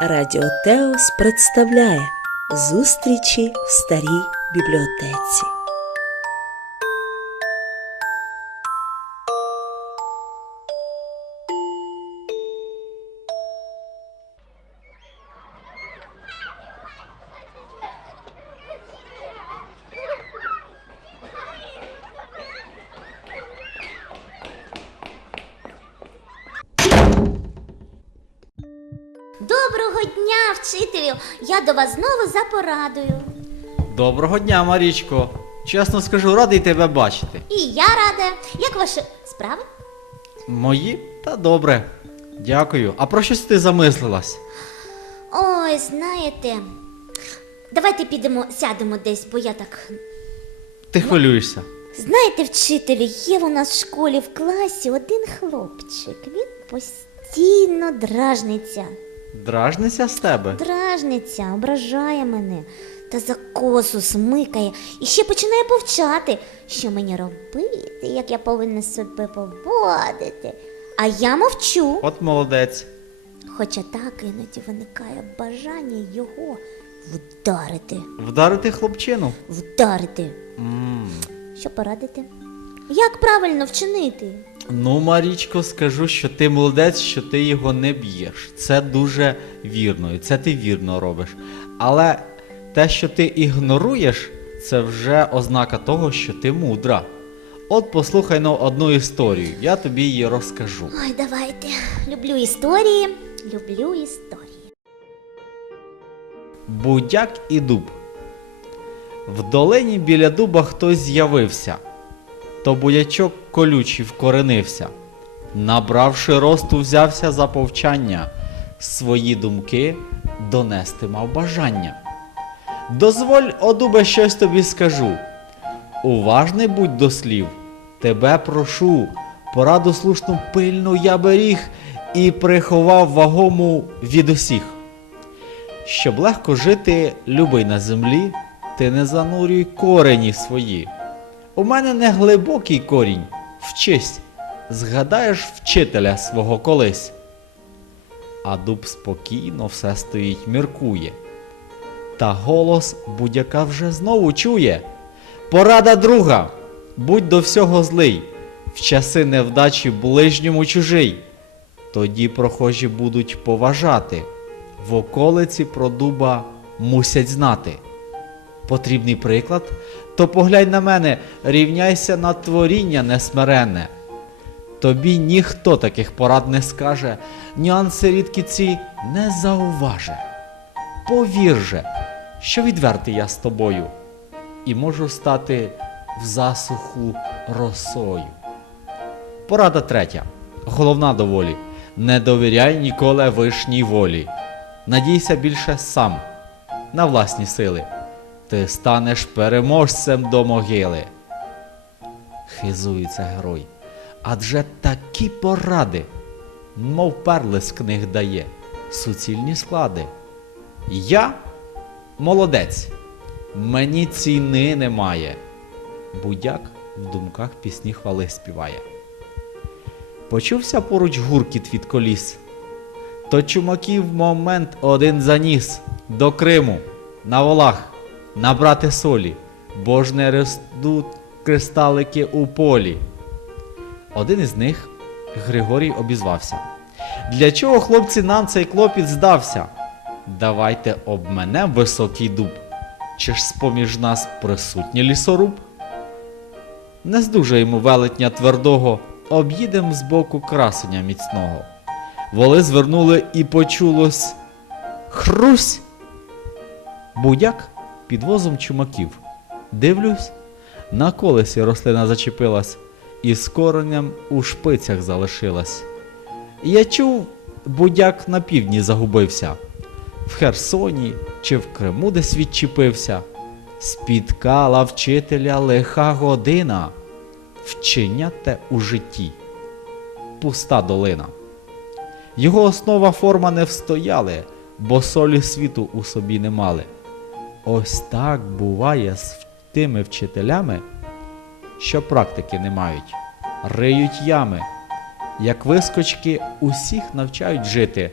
Радіо Теос представляє зустрічі в старій бібліотеці. Дня, вчителю! Я до вас знову за порадою. Доброго дня, Марічко. Чесно скажу, радий тебе бачити. І я рада. Як ваші справи? Мої? Та добре. Дякую. А про щось ти замислилась? Ой, знаєте. Давайте підемо, сядемо десь, бо я так. Ти хвилюєшся. Знаєте, вчителю, є у нас в школі в класі один хлопчик. Він постійно дражниться. Дражнися з тебе. Дражниться, ображає мене та за косу смикає і ще починає повчати, що мені робити, як я повинна себе поводити. А я мовчу. От молодець. Хоча так іноді виникає бажання його вдарити. Вдарити хлопчину. Вдарити. м Що порадити? Як правильно вчинити? Ну, Марічко, скажу, що ти молодець, що ти його не б'єш. Це дуже вірно, і це ти вірно робиш. Але те, що ти ігноруєш, це вже ознака того, що ти мудра. От послухай ну, одну історію, я тобі її розкажу. Ой, давайте. Люблю історії, люблю історії. Будяк і дуб. В долині біля дуба хтось з'явився, то будячок колючий вкоренився. Набравши росту, взявся за повчання, свої думки донести мав бажання. Дозволь, о дубе, щось тобі скажу. Уважний будь до слів, тебе прошу, пораду слушну пильну я беріг і приховав вагому від усіх. Щоб легко жити, любий на землі, ти не занурюй корені свої. У мене не глибокий корінь, вчись, згадаєш вчителя свого колись. А дуб спокійно все стоїть, міркує. Та голос будяка вже знову чує. Порада друга, будь до всього злий, в часи невдачі ближньому чужий. Тоді прохожі будуть поважати, в околиці про дуба мусять знати. Потрібний приклад? То поглянь на мене, рівняйся на творіння несмирене. Тобі ніхто таких порад не скаже, нюанси рідкі ці не зауваже. Повір же, що відвертий я з тобою, і можу стати в засуху росою. Порада третя. Головна доволі. Не довіряй ніколи вишній волі. Надійся більше сам на власні сили. Ти станеш переможцем до могили. Хизується герой. Адже такі поради, мов перли з книг дає, суцільні склади. Я молодець, мені ціни немає. Будяк в думках пісні хвали співає. Почувся поруч гуркіт від коліс. То чумаків момент один заніс до Криму, на волах, набрати солі, бо ж не ростуть кристалики у полі. Один із них, Григорій, обізвався. Для чого, хлопці, нам цей клопіт здався? Давайте обменем високий дуб. Чи ж з-поміж нас присутній лісоруб? Не здужаємо велетня твердого, об'їдем збоку красення міцного. Воли звернули і почулось хрусь. Будяк під возом чумаків. Дивлюсь, на колесі рослина зачепилась і з коренем у шпицях залишилась. Я чув, будяк на півдні загубився, в Херсоні чи в Криму десь відчепився. Спіткала вчителя лиха година, вчення те у житті, пуста долина. Його основа форма не встояли, бо солі світу у собі не мали. Ось так буває з тими вчителями, що практики не мають, риють ями, як вискочки усіх навчають жити,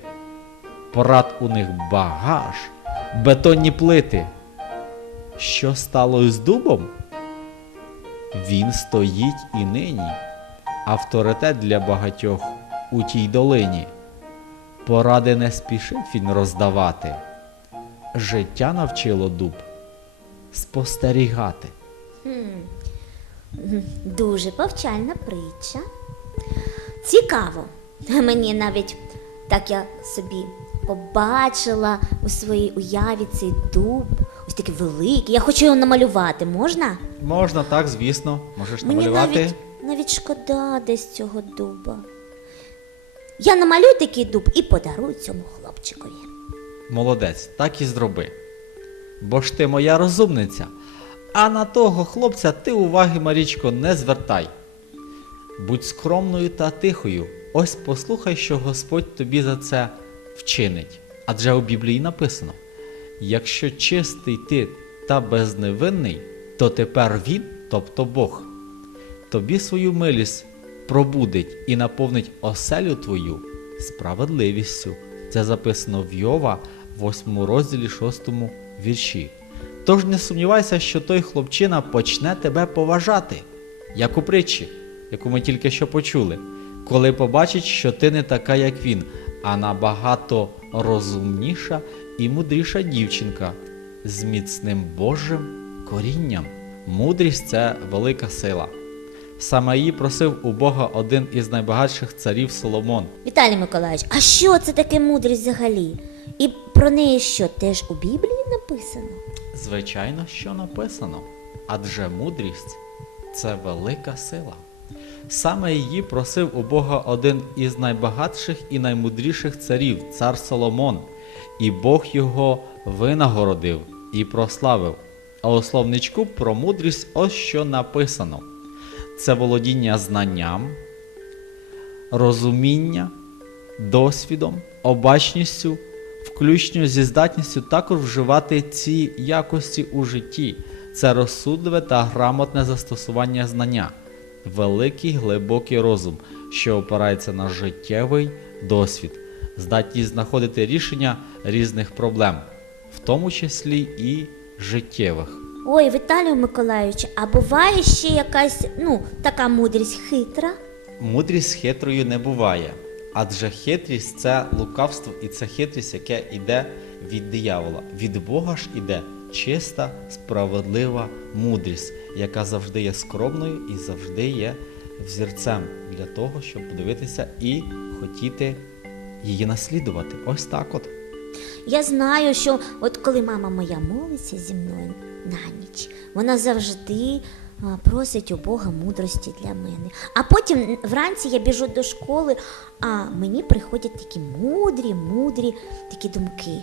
Порад у них багаж, бетонні плити. Що стало із дубом? Він стоїть і нині, авторитет для багатьох у тій долині. Поради не спішить він роздавати. Життя навчило дуб спостерігати. Дуже повчальна притча. Цікаво. Мені навіть так я собі побачила у своїй уяві цей дуб, ось такий великий. Я хочу його намалювати, можна? Можна так, звісно, можеш Мені намалювати. навіть, навіть шкода десь цього дуба. Я намалюю такий дуб і подарую цьому хлопчикові. Молодець, так і зроби. Бо ж ти моя розумниця, а на того хлопця ти уваги, Марічко, не звертай. Будь скромною та тихою, ось послухай, що Господь тобі за це вчинить. Адже у Біблії написано: якщо чистий ти та безневинний, то тепер Він, тобто Бог, тобі свою милість пробудить і наповнить оселю твою справедливістю. Це записано в Йова, 8 розділі 6 вірші. Тож не сумнівайся, що той хлопчина почне тебе поважати, як у притчі, яку ми тільки що почули, коли побачить, що ти не така, як він, а набагато розумніша і мудріша дівчинка з міцним Божим корінням. Мудрість це велика сила. Саме її просив у Бога один із найбагатших царів Соломон. Віталій Миколаївич, а що це таке мудрість взагалі? І про неї що теж у Біблії написано? Звичайно, що написано, адже мудрість це велика сила. Саме її просив у Бога один із найбагатших і наймудріших царів, цар Соломон, і Бог його винагородив і прославив. А у словничку про мудрість ось що написано: це володіння знанням, розуміння, досвідом, обачністю, включно зі здатністю також вживати ці якості у житті. Це розсудливе та грамотне застосування знання, великий глибокий розум, що опирається на життєвий досвід, здатність знаходити рішення різних проблем, в тому числі і життєвих. Ой, Віталію Миколаївич, а буває ще якась, ну, така мудрість хитра? Мудрість хитрою не буває, адже хитрість це лукавство і це хитрість, яке йде від диявола. Від Бога ж іде чиста, справедлива мудрість, яка завжди є скромною і завжди є взірцем для того, щоб подивитися і хотіти її наслідувати. Ось так от. Я знаю, що от коли мама моя молиться зі мною на ніч, вона завжди просить у Бога мудрості для мене. А потім вранці я біжу до школи, а мені приходять такі мудрі, мудрі такі думки.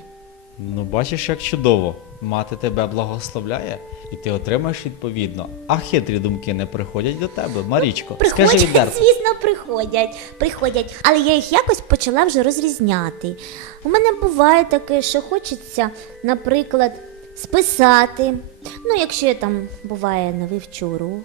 Ну, бачиш, як чудово. Мати тебе благословляє, і ти отримаєш відповідно. А хитрі думки не приходять до тебе, Марічко. Приходять, Скажи відверто. звісно, приходять, приходять, але я їх якось почала вже розрізняти. У мене буває таке, що хочеться, наприклад, списати. Ну, якщо я там буває не вивчу урок.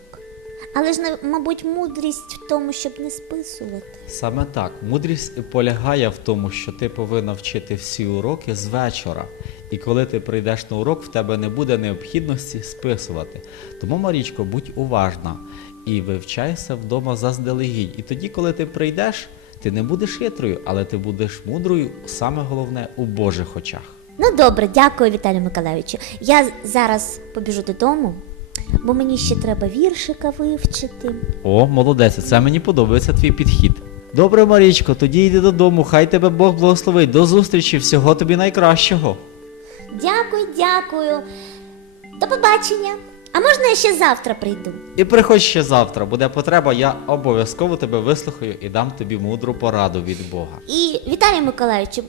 Але ж, мабуть, мудрість в тому, щоб не списувати. Саме так, мудрість полягає в тому, що ти повинна вчити всі уроки з вечора. І коли ти прийдеш на урок, в тебе не буде необхідності списувати. Тому, Марічко, будь уважна і вивчайся вдома заздалегідь. І тоді, коли ти прийдеш, ти не будеш хитрою, але ти будеш мудрою, саме головне у Божих очах. Ну добре, дякую, Віталію Миколаївичу. Я зараз побіжу додому, бо мені ще треба віршика вивчити. О, молодець, це мені подобається твій підхід. Добре, Марічко, тоді йди додому, хай тебе Бог благословить. До зустрічі, всього тобі найкращого. Дякую, дякую. До побачення. А можна я ще завтра прийду? І приходь ще завтра, буде потреба, я обов'язково тебе вислухаю і дам тобі мудру пораду від Бога. І Віталію Миколаївичу,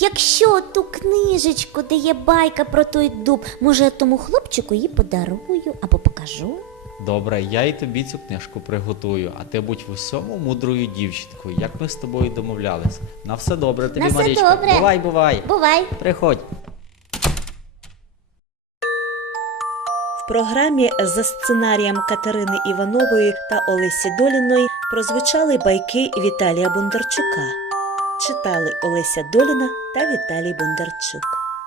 якщо ту книжечку, де є байка про той дуб, може я тому хлопчику її подарую або покажу? Добре, я і тобі цю книжку приготую, а ти будь в усьому мудрою дівчинкою, як ми з тобою домовлялись. На все добре тобі, На все добре. Бувай, бувай. Бувай! Приходь. В програмі за сценарієм Катерини Іванової та Олесі Доліної прозвучали байки Віталія Бондарчука. Читали Олеся Доліна та Віталій Бондарчук.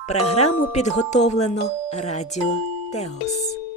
Програму підготовлено Радіо Теос.